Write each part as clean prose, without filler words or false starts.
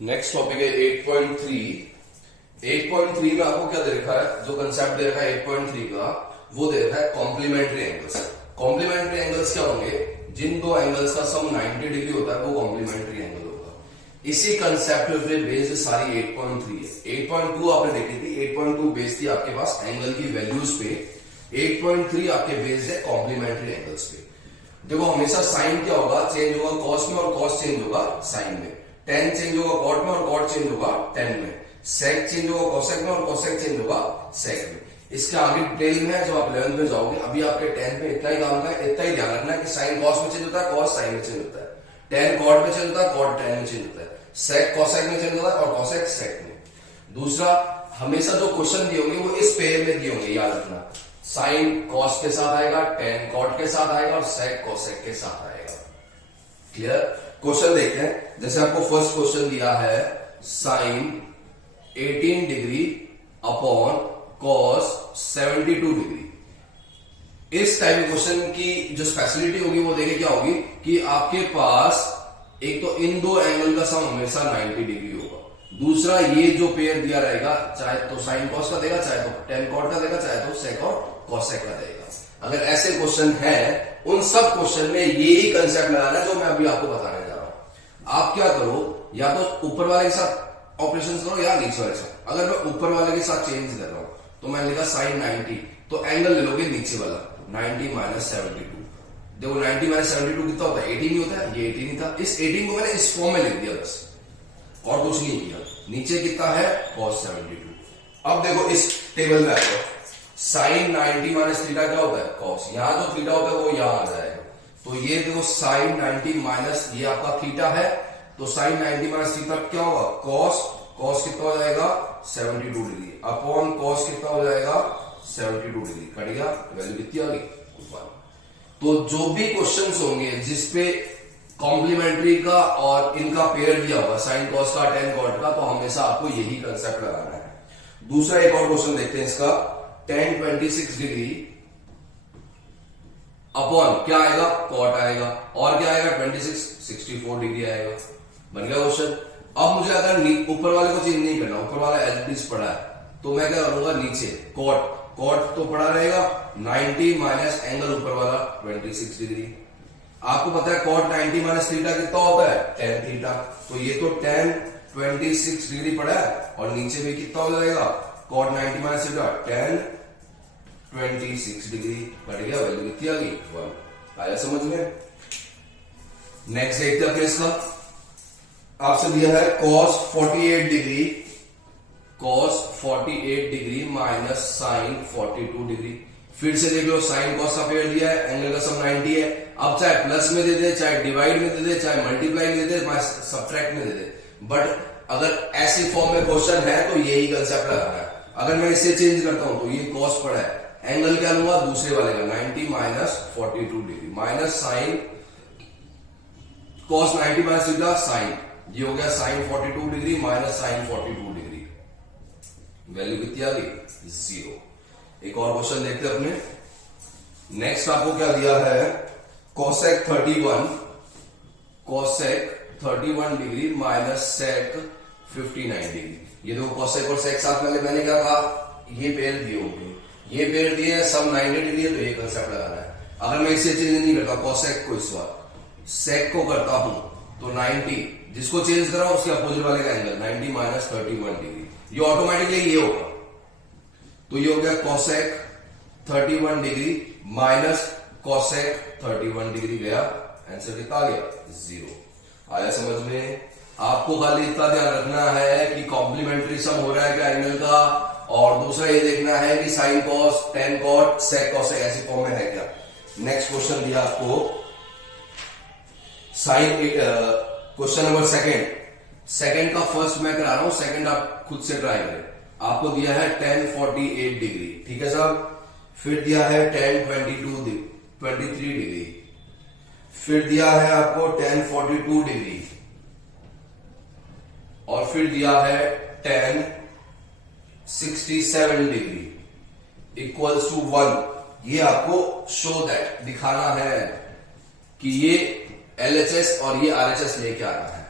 Next topic है 8.3। 8.3 में आपको क्या दे रखा है, जो कंसेप्ट दे रखा है 8.3 का, वो दे रखा है कॉम्प्लीमेंट्री एंगल्स। कॉम्प्लीमेंट्री एंगल्स क्या होंगे? जिन दो एंगल्स का सम 90 डिग्री होता है वो कॉम्प्लीमेंट्री एंगल होगा। इसी कंसेप्ट पे बेस्ड सारी 8.3 है। 8.2 आपने देखी थी, 8.2 बेस्ड थी आपके पास एंगल की वैल्यूज पे, 8.3 आपके बेस्ड है कॉम्प्लीमेंट्री एंगल्स पे। देखो हमेशा साइन क्या होगा, चेंज होगा कॉस में और कॉस चेंज होगा साइन में। टेन चेंज होगा कॉट में और कॉट चेंज होगा टेन में। सेक चेंज होगा कॉसेक में और कॉसेक चेंज होगा सेक में। इसके आगे डिटेल में है, जब आप 11th में जाओगे। अभी आपके 10th में इतना ही काम का है, इतना ही ध्यान रखना है कि साइन कॉस में चेंज होता है, कॉस साइन में चेंज होता है, टेन कॉट में चेंज होता है, कॉट टेन में चेंज होता है, सेक कॉसेक में चेंज होता है और कॉसेक सेक में। दूसरा, हमेशा जो क्वेश्चन दिए होंगे वो इस पेयर में दिए होंगे, याद रखना। साइन कॉस के साथ आएगा, टेन कॉट के साथ आएगा और सेक कॉसेक के साथ आएगा। क्लियर? क्वेश्चन देखते हैं। जैसे आपको फर्स्ट क्वेश्चन दिया है sine 18 degree upon cos 72 degree. इस टाइप क्वेश्चन की जो स्पेशलिटी होगी वो देखिए क्या होगी कि आपके पास एक तो इन दो एंगल का सम हमेशा 90 डिग्री होगा। दूसरा, ये जो पेयर दिया रहेगा, चाहे तो साइन कॉस का देगा, चाहे तो टेन कॉट का देगा, चाहे तो सेक और कॉसेक का देगा। अगर ऐसे क्वेश्चन है, उन सब क्वेश्चन में यही कंसेप्ट लगाना है जो मैं अभी आपको बताने जा रहा हूं। आप क्या करो, या तो ऊपर वाले के साथ ऑपरेशन करो या नीचे वाले के साथ। अगर मैं ऊपर वाले के साथ चेंज कर रहा हूं तो मैंने लिखा साइन 90, तो एंगल ले लोगे नीचे वाला 90 माइनस 72। देखो 90 माइनस 72 कितना होता है? 18 ही होता है। ये 18 ही था। इस 18 को मैंने इस फॉर्म में लिख दिया बस, और कुछ नहीं किया। नीचे कितना है? cos 72। अब देखो इस टेबल में आएगा, साइन 90 माइनस थीटा क्या होता है? कॉस। यहां जो थीटा होता है वो यहां आ जाएगा। तो ये देखो साइन 90 माइनस ये आपका थीटा है, तो साइन 90 माइनस थीटा क्या होगा? कॉस। कॉस कितना हो जाएगा? 72 डिग्री अपॉन कॉस कितना हो जाएगा? 72 डिग्री। कट गया, वैल्यू कितनी आ गई? 1। तो जो भी क्वेश्चंस होंगे जिसपे कॉम्प्लीमेंट्री का और इनका पेयर दिया होगा, साइन कॉस का, टेन कॉट का, तो हमेशा आपको यही कंसेप्ट लगाना है। दूसरा एक और क्वेश्चन देखते हैं इसका, tan 26 डिग्री अपॉन क्या आएगा? कॉट आएगा। और क्या आएगा? 26 64 डिग्री आएगा। बन गया क्वेश्चन। अब मुझे अगर ऊपर वाले को चेंज नहीं करना, ऊपर वाला एज इट इज पड़ा है, तो मैं क्या करूंगा? नीचे कॉट। कॉट तो पड़ा रहेगा 90 माइनस एंगल ऊपर वाला 26 डिग्री। आपको पता है कॉट 90 माइनस थीटा कितना होता है? tan theta. तो ये तो tan 26 डिग्री पड़ा है, और नीचे भी कितना हो जाएगा? Cot 90 minus theta tan 26 degree. बढ़ गया, वैल्यू कितनी आ गई? 1। आया समझ में? नेक्स्ट देखते हैं इसका। आपसे दिया है cos 48 degree, cos 48 degree minus sine 42 degree. फिर से देख लो, साइन कॉस का पेयर दिया है, एंगल का सम 90 है। अब चाहे प्लस में दे दे, चाहे डिवाइड में दे दे, चाहे मल्टीप्लाई में दे दे, चाहे सब्ट्रैक्ट में दे दे, बट अगर ऐसी फॉर्म में क्वेश्चन है तो यही कंसेप्ट लगाना है। अगर मैं इसे चेंज करता हूं तो ये कॉस पड़ा है, एंगल क्या लूंगा? दूसरे वाले का 90 minus 42 degree minus sine cos 90 minus theta sine, ये हो गया sine 42 degree minus sine 42 degree. Value कितनी आ गई? 0। एक और क्वेश्चन देखते हैं अपने। नेक्स्ट आपको क्या दिया है? Cosec 31 degree minus sec 59 degree. ये दो कोसेक और सेक साथ में, मैंने क्या कहा? ये पेयर दिए होंगे, ये पेयर दिए हैं, सब 90 डिग्री है, तो ये कंसेप्ट लगाना है। अगर मैं इसे चेंज नहीं करता, कोसेक को इस बार सेक को करता हूं, तो 90 जिसको चेंज कर रहा हूं उसके अपोजिट वाले का एंगल 90 माइनस 31 डिग्री, ये ऑटोमेटिकली ये होगा। तो ये हो गया cosec 31 degree minus cosec 31 degree. गया, आंसर कितना आ गया? 0। आया समझ में? आपको खाली इतना ध्यान रखना है कि कॉम्प्लीमेंट्री सम हो रहा है क्या एंगल का, और दूसरा ये देखना है कि sine cos, tan cot, sec cosec ऐसी फॉर्म में है क्या। नेक्स्ट क्वेश्चन दिया आपको साइन, क्वेश्चन नंबर सेकंड का फर्स्ट मैं करा रहा हूं, सेकंड आप खुद से ट्राई करें। आपको दिया है tan 48 डिग्री, ठीक है साहब। फिर दिया है tan 23 डिग्री। फिर दिया है आपको tan 42 डिग्री, और फिर दिया है tan 67 डिग्री इक्वल्स टू 1। ये आपको शो दैट दिखाना है कि ये LHS और ये RHS लेके आ रहा है।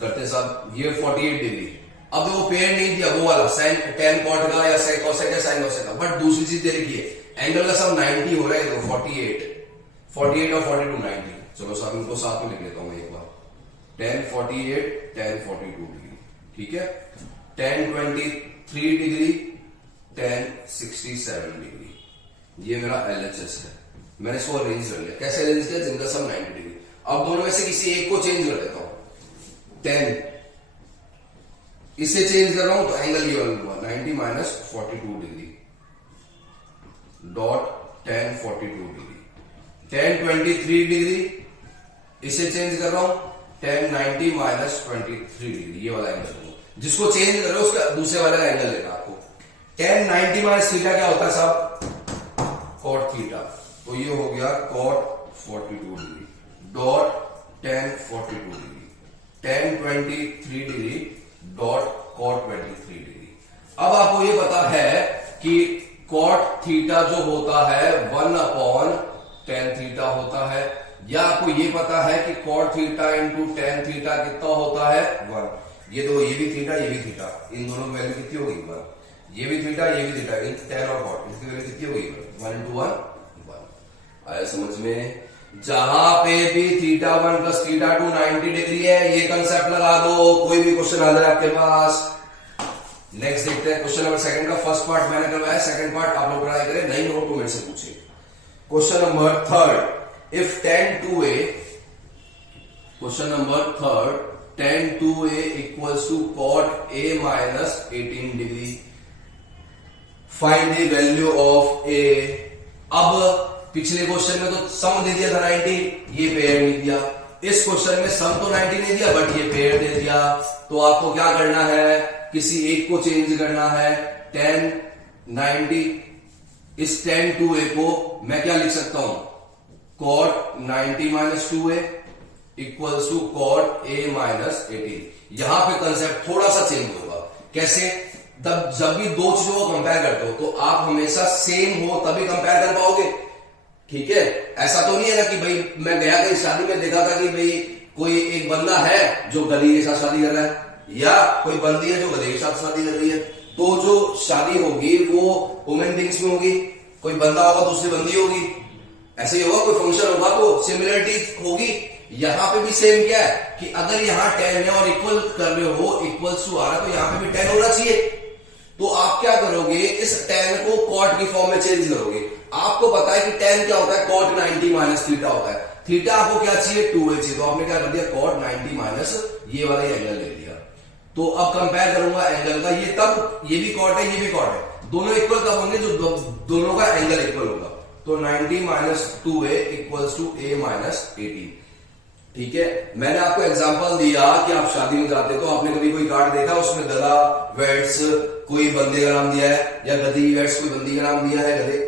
करते साहब, ये 48 डिग्री। अब वो पेयर नहीं दिया वो वाला साइन टेन कॉट का या साइन कोसेक या साइन कोसेक का, बट दूसरी चीज दे रखी है एंगल का सब 90 हो रहा है, देखो 48 और 42 90। चलो साहब इनको साथ में लिख लेता हूं एक बार, tan 48 tan 42 डिग्री, ठीक है, tan 23 डिग्री tan 67 डिग्री, ये मेरा LHS है। मैंने इसको अरेंज कर लिया, कैसे अरेंज किया, जिनका सब 90 डिग्री। अब दोनों में से किसी एक को चेंज कर देता हूं, 10 इसे चेंज कर रहा हूं तो एंगल ये वाला हुआ 90 minus 42 degree dot tan 42 degree, tan 23 degree इसे चेंज कर रहा हूं tan 90 माइनस 23 डिग्री, ये वाला एंगल लूंगा। जिसको चेंज कर रहे हो उसका दूसरे वाले का एंगल लेना आपको। tan 90 माइनस थीटा क्या होता है साहब, cot थीटा, तो ये हो गया cot 42 degree dot tan 42 degree, tan 23 degree dot cot 23 degree. अब आपको ये पता है कि cot थीटा जो होता है 1 अपॉन tan थीटा होता है, या आपको ये पता है कि cot theta into tan theta कितना होता है 1। ये दो, ये भी थीटा ये भी थीटा, इन दोनों की वैल्यू कितनी होगी 1, ये भी थीटा ये भी थीटा, tan और cot इनकी वैल्यू कितनी होगी 1 इंटू 1। आया समझ में? जहां पे भी थीटा 1 प्लस थीटा 2 90 डिग्री है, ये कंसेप्ट लगा दो, कोई भी क्वेश्चन आ जाए आपके पास। नेक्स्ट देखते हैं क्वेश्चन नंबर सेकंड का। फर्स्ट पार्ट मैंने करवाया, सेकंड पार्ट आप लोग ट्राई करें, नहीं हो तो मेरे से पूछे। Question number third, if tan 2a, question number third, tan 2a equals to cot a minus 18 degree, find the value of a। अब पिछले क्वेश्चन में तो सम दे दिया था 90, ये पेयर नहीं दिया। इस क्वेश्चन में सम तो 90 नहीं दिया बट ये पेयर दे दिया, तो आपको क्या करना है, किसी एक को चेंज करना है। tan 90, इस tan 2a को मैं क्या लिख सकता हूं, cot 90 minus 2a equals to cot a minus 18। यहां पे कंसेप्ट थोड़ा सा चेंज होगा। कैसे? जब भी दो चीजों को कंपेयर करते हो तो आप हमेशा सेम हो तभी कंपेयर कर पाओगे, ठीक है। ऐसा तो नहीं है ना कि भाई मैं गया कहीं शादी में, देखा था कि भाई कोई एक बंदा है जो गधी के साथ शादी कर रहा है या कोई बंदी है जो गधे के साथ शादी कर रही है, तो जो शादी होगी वो ह्यूमन बींग्स में होगी, कोई बंदा होगा दूसरी बंदी होगी, ऐसे ही होगा। कोई फंक्शन होगा तो सिमिलरिटी होगी। यहां पे भी सेम क्या है कि अगर यहां 10 है और इक्वल कर रहे हो, इक्वल्स टू आ रहा है, तो यहां पे भी 10 होना चाहिए। तो आप क्या करोगे, इस tan को cot की फॉर्म में चेंज करोगे। आपको पता है कि tan क्या होता है, cot 90 माइनस थीटा होता है। थीटा आपको क्या चाहिए, 2a चाहिए, तो आपने क्या कर दिया, cot 90 माइनस ये वाला एंगल ले लिया। तो अब कंपेयर करूंगा एंगल का, ये तब ये भी cot है ये भी cot है, दोनों इक्वल कब होंगे, जो दोनों का एंगल इक्वल होगा। तो 90 minus 2a equals to a minus 18, ठीक है। मैंने आपको एग्जांपल दिया कि आप शादी में जाते तो आपने कभी कोई कार्ड देखा उसमें गधा वेट्स कोई बंदे का नाम दिया है या गधी वेट्स कोई बंदी का नाम दिया है, गधे,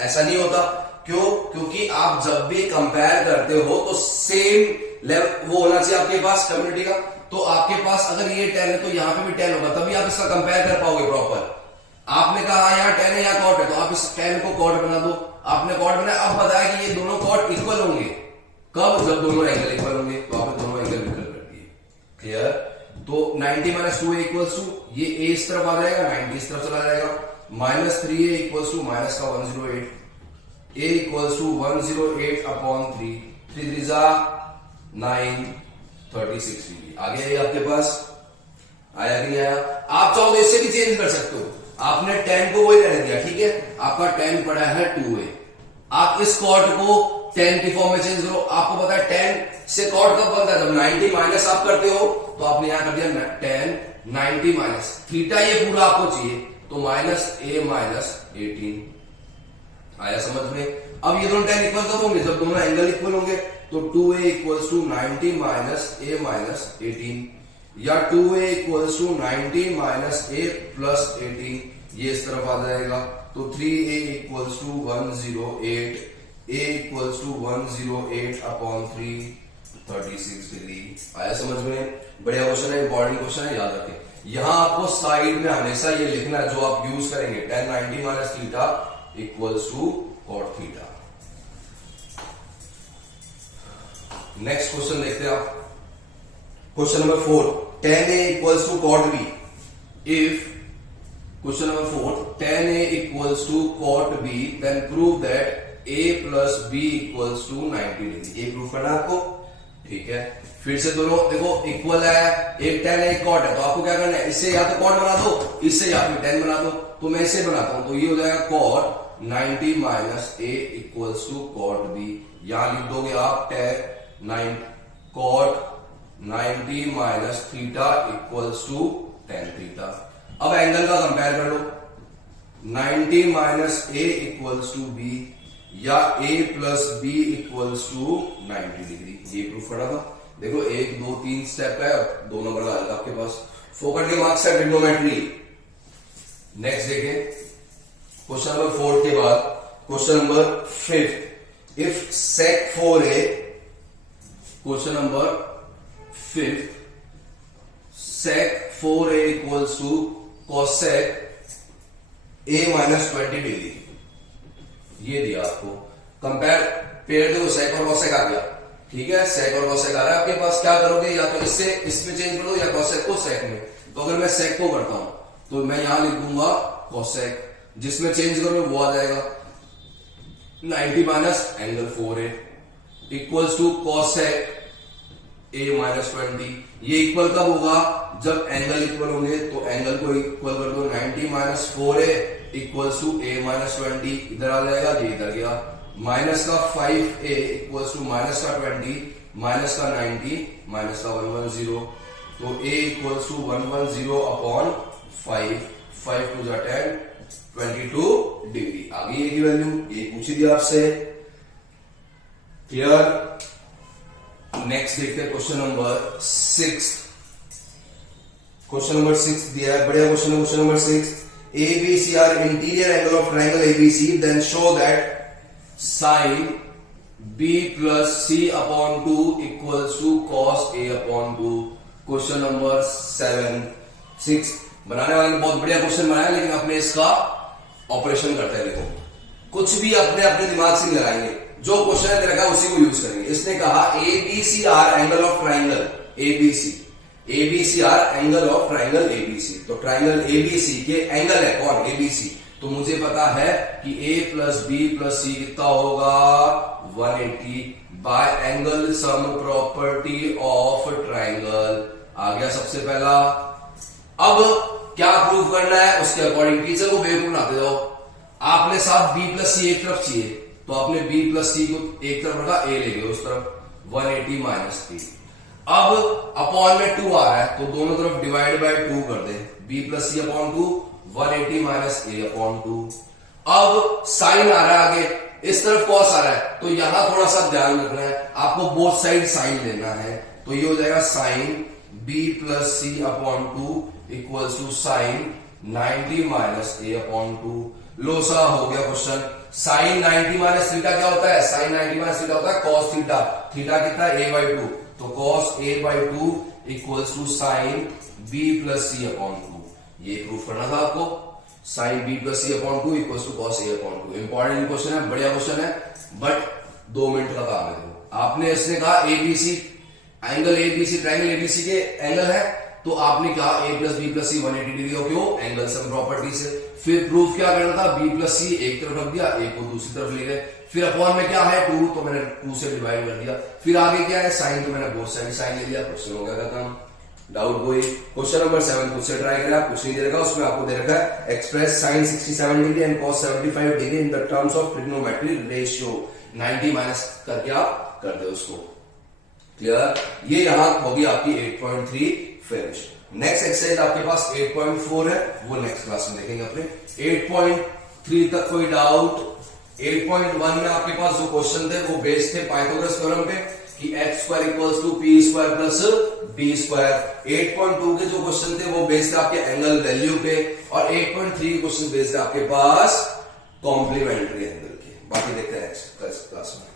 ऐसा नहीं होता। क्यों? क्योंकि आप जब भी कंपेयर करते हो तो सेम लेवल वो होना चाहिए आपके पास कम्युनिटी का। तो आपके पास अगर ये 10 है तो यहां पे भी 10 होगा, तभी आप इसका कंपेयर कर पाओगे प्रॉपर। आपने कहा यहाँ 10 है या cot है, तो आप इस 10 को cot बना दो, आपने cot बनाया। अब बताया कि ये दोनों cot इक्वल होंगे, कब, जब दोनों एंगल इक्वल होंगे, तो आपने दोनों एंगल इक्वल कर दिए, क्लियर। तो 90 माइनस 2a इक्वल्स टू, ये a इस तरफ आ जाएगा, 90 इस तरफ चला जाएगा, minus 3a equals to minus का 108, a इक्वल्स टू 108 अपॉन 3, 3 3 जा 9, 36 डिग्री। आ गया ये आपके पास, आया कि नहीं आया? आप चाहो तो इससे भी चेंज कर सकते हो। आपने 10 को वही रहने दिया, ठीक है, आपका 10 पड़ा है 2a, आप इस cot को 10 की फॉर्म में चेंज करो। आपको पता है 10 से cot कब बनता है, जब 90 माइनस आप करते हो, तो आपने यहां कर दिया 10 90 माइनस थीटा, ये पूरा आपको चाहिए, तो माइनस a माइनस 18। आया समझ में? अब ये दोनों 10 इक्वल कब होंगे, जब दोनों एंगल इक्वल होंगे। तो 2a equals to 90 minus a minus 18, या 2a equals to 90 minus a plus 18, ये इस तरफ आ जाएगा। तो 3a equals to 108, a equals to 108 upon 3, 36 degree. आया समझ में? बढ़िया क्वेश्चन है, इंपॉर्टेंट क्वेश्चन है, याद रखें। यहां आपको साइड में हमेशा ये लिखना है जो आप यूज करेंगे, tan 90 minus theta equals to cot theta. Next question देखते हैं आप। Question number 4, tan A equals to cot B. If question number 4, tan A equals to cot B, then prove that A plus B equals to 90 degree. ये proof करना आपको, ठीक है. फिर से दोनों देखो इक्वल है, एक tan है एक cot है, तो आपको क्या करना है, इससे या तो cot बना दो, इससे या फिर tan बना दो. तो मैं इसे बनाता हूं, तो ये हो जाएगा cot 90 minus A equals to cot B. यहां लिख दोगे आप tan 9 cot 90 minus theta equals to tan theta. अब एंगल का कंपेयर कर लो, 90 minus A equals to B या A plus B equals to 90 degree. ये प्रूफ करा था. देखो 1 2 3 स्टेप है, 2 नंबर आ जाएगा आपके पास. फोकट के मार्क्स है ट्रिग्नोमेट्री. नेक्स्ट देखें क्वेश्चन नंबर 4 के बाद question number 5. If sec 4a, question number 5, sec 4a equals to cosec a minus 20 degree. ये दिया आपको. कंपेयर पेयर देखो, sec और cosec आ गया, ठीक है. sec और cosec आ रहा है आपके पास. क्या करोगे, या तो इससे इसमें चेंज कर दो या cosec को sec में. तो अगर मैं sec को करता हूं तो मैं यहां लिख दूंगा cosec, जिसमें चेंज करोगे वो आ जाएगा 90 minus angle 4a equals to cosec a minus 20. ये इक्वल कब होगा, जब एंगल इक्वल होंगे. तो एंगल को इक्वल कर दो, 90 minus 4a equals to a minus 20. इधर आ जाएगा, ये इधर गया. माइनस का 5a इक्वल्स टू माइनस का 20 माइनस का 90 माइनस का 110. तो a equals to 110 upon 5 5 to 10 22 degree. आगे ये की वैल्यू ये पूछी दिया आपसे. क्लियर. नेक्स्ट देखते हैं क्वेश्चन नंबर 6. क्वेश्चन नंबर 6 दिया है, बढ़िया क्वेश्चन है. Question number 6, ABC are interior angle of triangle ABC, then show that sin B plus C upon 2 equals to cos A upon 2. Question number 6 बनाने वाले ने बहुत बढ़िया क्वेश्चन बनाया, लेकिन अपने इसका ऑपरेशन करते हैं. देखो कुछ भी अपने अपने दिमाग से लगाएंगे, जो क्वेश्चन दे रखा है उसी को यूज करेंगे. इसने कहा ABC are angle of triangle ABC are angle of triangle ABC. तो ट्राइंगल ABC के एंगल है कौन, ABC. तो मुझे पता है कि A plus B plus C कितना होगा 180 by angle sum property of triangle. आ गया सबसे पहला. अब क्या प्रूव करना है उसके अकॉर्डिंग टीचर को बेवकूफ बनाते जाओ. आपने साथ B प्लस C एक तरफ चाहिए, तो आपने B प्लस C को एक तरफ रखा, A ले गए उस तरफ. 180 माइनस 3. अब अपॉन में 2 आ रहा है, तो दोनों तरफ डिवाइड बाय 2 कर दे. B plus C upon 2 180 minus A upon 2. अब साइन आ रहा है आगे, इस तरफ कॉस आ रहा है, तो यहां थोड़ा सा ध्यान रखना है आपको, बोथ साइड साइन लेना है. तो ये हो जाएगा sine B plus C upon 2 equals to sine 90 minus A upon 2. लो सा हो गया क्वेश्चन. साइन 90 माइनस थीटा क्या होता है, साइन 90 माइनस थीटा होता है कॉस थीटा. थीटा कितना है, a/2. तो cos a/2 equals to sine B plus C upon 2. ये प्रूफ करना था आपको. Sine B plus C upon 2 equals to cos a upon 2. Important question है, बढ़िया क्वेश्चन है, बट 2 मिनट का काम है. आपने इसने कहा ABC angle ABC triangle ABC के एंगल है, तो आपने कहा A plus B plus C 180 degree हो. क्यों, एंगल सम प्रॉपर्टी से. फिर प्रूफ क्या करना था, B प्लस C एक तरफ रख दिया, A को दूसरी तरफ ले गए. फिर अपॉन में क्या है 2, तो मैंने 2 से डिवाइड कर दिया. फिर आगे क्या है साइन, तो मैंने बोथ साइड साइन ले लिया. क्वेश्चन हो गया खत्म. डाउट कोई. क्वेश्चन नंबर 7 खुद से ट्राई करें, कुछ नहीं दे रखा उसमें, आपको दे रखा है express sine 67 degree and cos 75 degree in the terms of trigonometry ratio. 90 minus करके आप कर दे उसको. क्लियर. ये यहां होगी आपकी 8.3 फिनिश. नेक्स्ट एक्सरसाइज आपके पास 8.4 है, वो नेक्स्ट क्लास में देखेंगे अपने. 8.3 तक कोई डाउट. 8.1 में आपके पास जो क्वेश्चन थे वो बेस्ड थे पाइथागोरस थ्योरम पे कि x² equals to p² plus b². 8.2 के जो क्वेश्चन थे वो बेस्ड थे आपके एंगल वैल्यू पे, और 8.3 के क्वेश्चन बेस्ड है आपके पास कॉम्प्लीमेंट्री एंगल के. बाकी देखते हैं नेक्स्ट क्लास में.